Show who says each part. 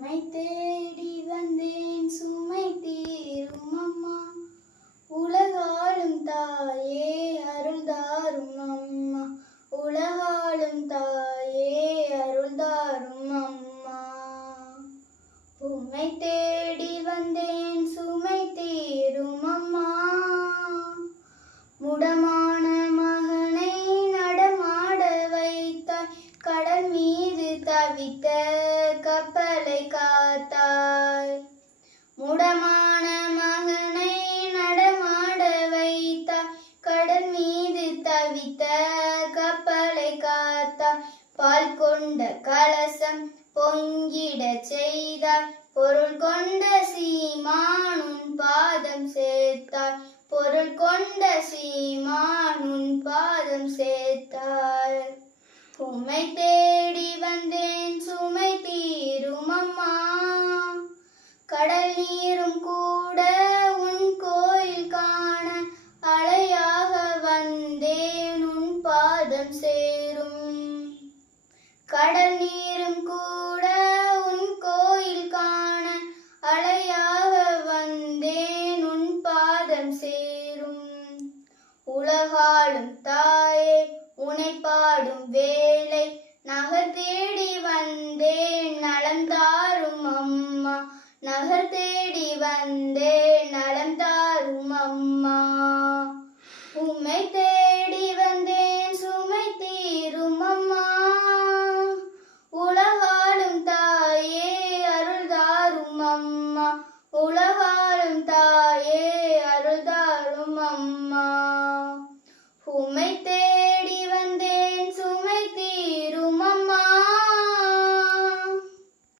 Speaker 1: உம்மை தேடி வந்தேன். சுமை தீரும் அம்மா. உலகாளும் தாயே அருள்தாரும் அம்மா. உலகாளும் தாயே அருள்தாரும் அம்மா. உம்மை தேடி வந்தேன். சுமை தீரும் அம்மா. முடமான மகனை நடமாட வைத்தாய். கடல் மீது தவித்த கப்பல் காத்தாய் முடமான மகனை நடமாட வைத்தாய். கடல் மீது தவித்த கப்பலை காத்தாய். பால் கொண்ட கலசம் பொங்கிட செய்தாய். பொருள் கொண்ட சீமானும் பாதம் சேர்த்தாய். பொருள் கொண்ட சீமானும் பாதம் சேர்த்தாய். உமை தே கடல் நீரும் கூட உன் கோயில் காண அலையாக வந்தேன். உன் பாதம் சேரும் உலகாலும் தாயே உனை பாடும் வேலை நகர் தேடி வந்தேன். நலம் தாரும் அம்மா நகர் தேடி வந்தேன். நலம் தாரும் அம்மா உம்மை தேடி